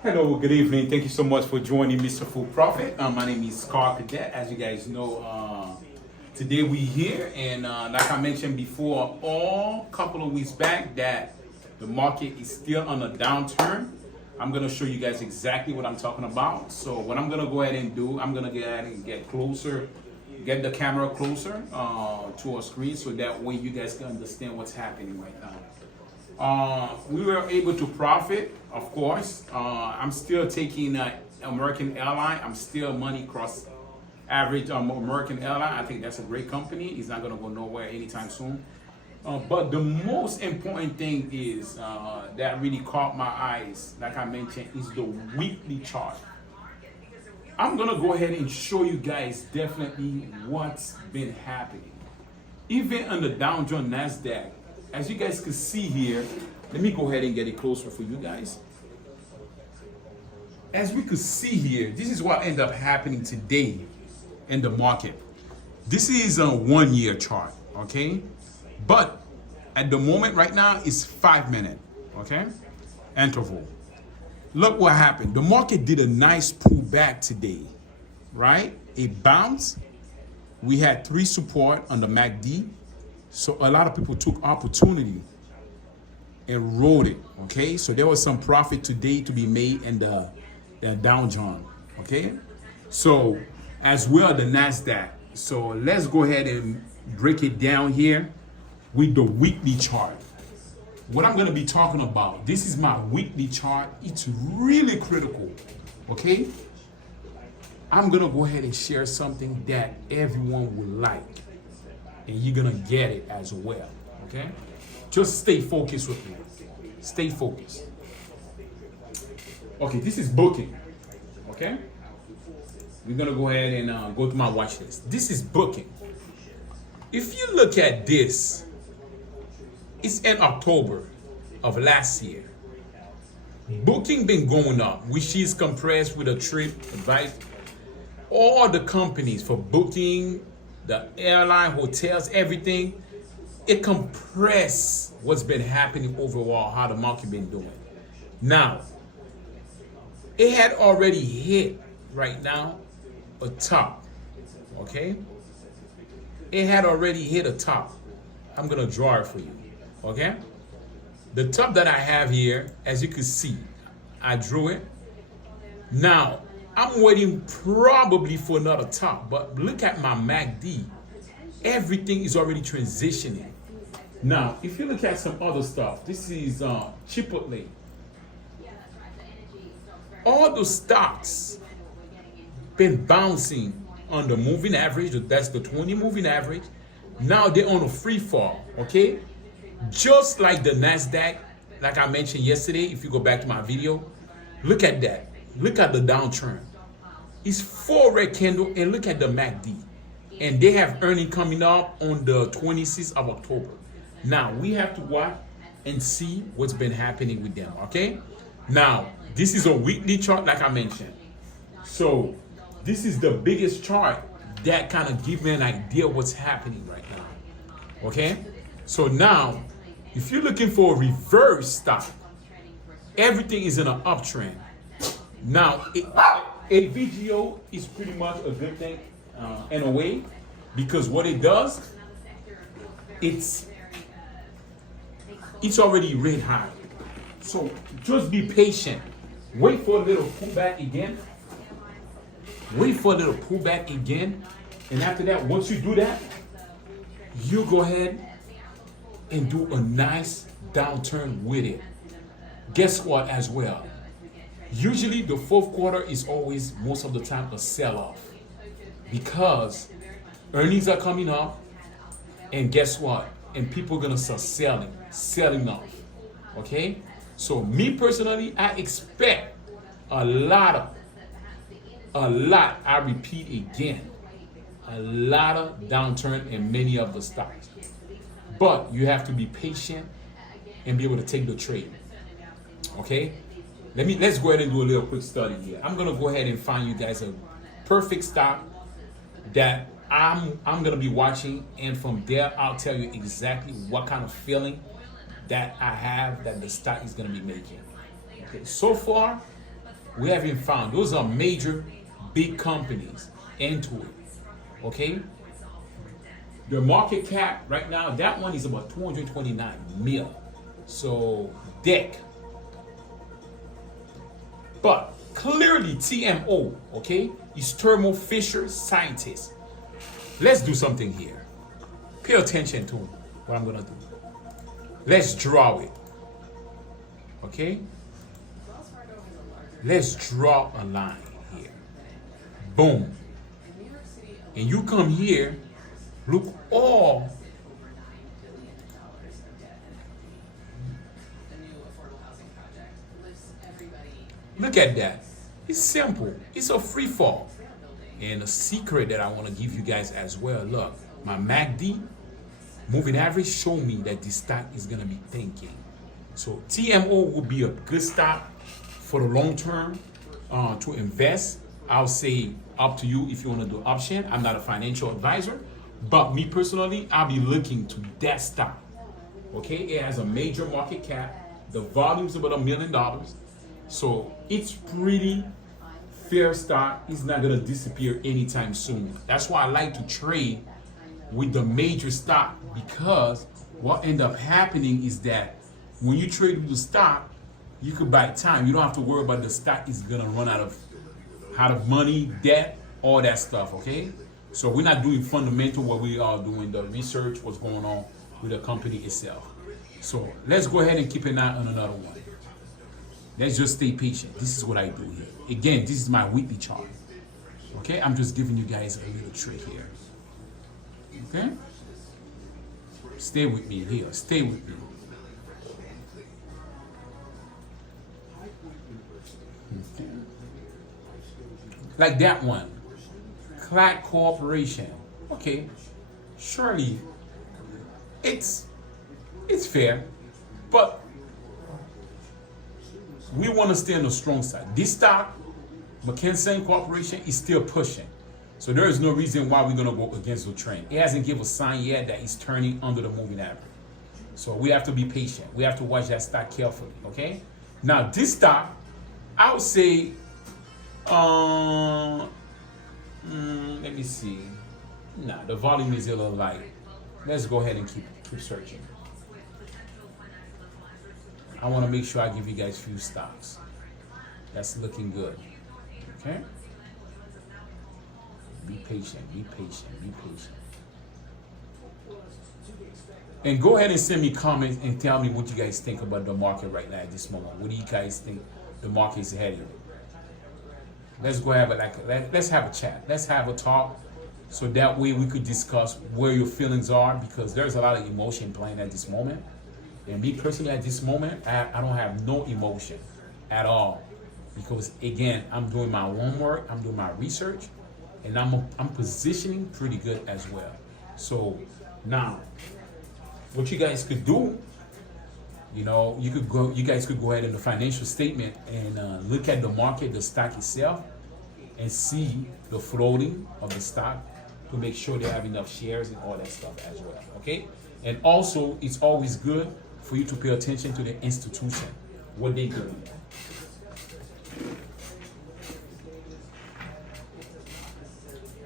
Hello, good evening. Thank you so much for joining Mr. Full Profit. My name is Carl Cadet. As you guys know, today we here, and like I mentioned before, all couple of weeks back, that the market is still on a downturn. I'm gonna show you guys exactly what I'm talking about. So what I'm gonna go ahead and do, I'm gonna go ahead and get closer, get the camera closer to our screen, so that way you guys can understand what's happening right now. We were able to profit, of course. I'm still taking American Airline. I'm still money cross average American Airline. I think that's a great company. It's not going to go nowhere anytime soon. But the most important thing is that really caught my eyes, like I mentioned, is the weekly chart. I'm going to go ahead and show you guys definitely what's been happening. Even on the Dow Jones NASDAQ, as you guys can see here, let me go ahead and get it closer for you guys. As we could see here, this is what ended up happening today in the market. This is a 1 year chart, okay? But at the moment right now, it's 5 minute, okay? Interval. Look what happened. The market did a nice pullback today, right? It bounced. We had 3 support on the MACD. So a lot of people took opportunity and rode it, okay? So there was some profit today to be made in the Dow Jones, okay? So as well the NASDAQ. So let's go ahead and break it down here with the weekly chart. What I'm gonna be talking about, this is my weekly chart. It's really critical, okay? I'm gonna go ahead and share something that everyone will like, and you're gonna get it as well, okay? Just stay focused with me. Stay focused. Okay, this is booking, okay? We're gonna go ahead and go to my watch list. This is booking. If you look at this, it's in October of last year. Booking been going up, which is compressed with a trip advice. All the companies for booking, the airline, hotels, everything, it compressed what's been happening overall, how the market been doing. Now, it had already hit right now a top, okay? It had already hit a top. I'm gonna draw it for you, okay? The top that I have here, as you can see, I drew it. Now, I'm waiting probably for another top, but look at my MACD. Everything is already transitioning. Now, if you look at some other stuff, this is Chipotle. All the stocks been bouncing on the moving average, that's the 20 moving average. Now they're on a free fall, okay? Just like the NASDAQ, like I mentioned yesterday, if you go back to my video, look at that. Look at the downtrend. It's 4 red candle, and look at the MACD. And they have earning coming up on the 26th of October. Now, we have to watch and see what's been happening with them, okay? Now, this is a weekly chart, like I mentioned. So, this is the biggest chart that kind of gives me an idea what's happening right now, okay? So now, if you're looking for a reverse stock, everything is in an uptrend. Now, a VGO is pretty much a good thing in a way, because what it does, it's already red high. So just be patient. Wait for a little pullback again. Wait for a little pullback again. And after that, once you do that, you go ahead and do a nice downturn with it. Guess what as well? Usually the fourth quarter is always, most of the time, a sell-off, because earnings are coming up, and guess what? And people are gonna start selling off, okay? So me personally, I expect a lot, I repeat again, a lot of downturn in many of the stocks. But you have to be patient and be able to take the trade, okay? Let's go ahead and do a little quick study here. I'm gonna go ahead and find you guys a perfect stock that I'm gonna be watching, and from there I'll tell you exactly what kind of feeling that I have that the stock is gonna be making. Okay, so far We haven't found. Those are major, big companies into it. Okay? The market cap right now, that one is about 229 mil. So, deck. But clearly, TMO, okay, is Thermo Fisher Scientists. Let's do something here. Pay attention to what I'm gonna do. Let's draw it. Okay? Let's draw a line here. Boom. And you come here, look all. Look at that. It's simple. It's a free fall. And a secret that I want to give you guys as well. Look, my MACD moving average show me that this stock is going to be tanking. So TMO will be a good stock for the long term to invest. I'll say up to you if you want to do option. I'm not a financial advisor, but me personally, I'll be looking to that stock. Okay, it has a major market cap. The volume's about $1 million. So it's pretty fair stock. It's not gonna disappear anytime soon. That's why I like to trade with the major stock, because what end up happening is that when you trade with the stock, you could buy time. You don't have to worry about the stock is gonna run out of money, debt, all that stuff. Okay, so we're not doing fundamental where we are doing the research, what's going on with the company itself. So let's go ahead and keep an eye on another one. Let's just stay patient. This is what I do here. Again, this is my weekly chart. Okay, I'm just giving you guys a little trick here. Okay, stay with me here. Stay with me. Okay. Like that one, Clack Corporation. Okay, surely it's fair, but we want to stay on the strong side. This stock, McKinsey Corporation, is still pushing. So there is no reason why we're going to go against the trend. It hasn't given a sign yet that it's turning under the moving average. So we have to be patient. We have to watch that stock carefully, okay? Now, this stock, I would say, let me see. Nah, the volume is a little light. Let's go ahead and keep searching. I want to make sure I give you guys a few stocks. That's looking good. Okay? Be patient, be patient, be patient. And go ahead and send me comments and tell me what you guys think about the market right now at this moment. What do you guys think the market is heading? Let's go have let's have a chat. Let's have a talk, so that way we could discuss where your feelings are, because there's a lot of emotion playing at this moment. And me personally, at this moment, I don't have no emotion at all, because again, I'm doing my homework, I'm doing my research, and I'm positioning pretty good as well. So now, what you guys could do, you guys could go ahead in the financial statement and look at the market, the stock itself, and see the floating of the stock to make sure they have enough shares and all that stuff as well. Okay, and also it's always good for you to pay attention to the institution, what they're doing.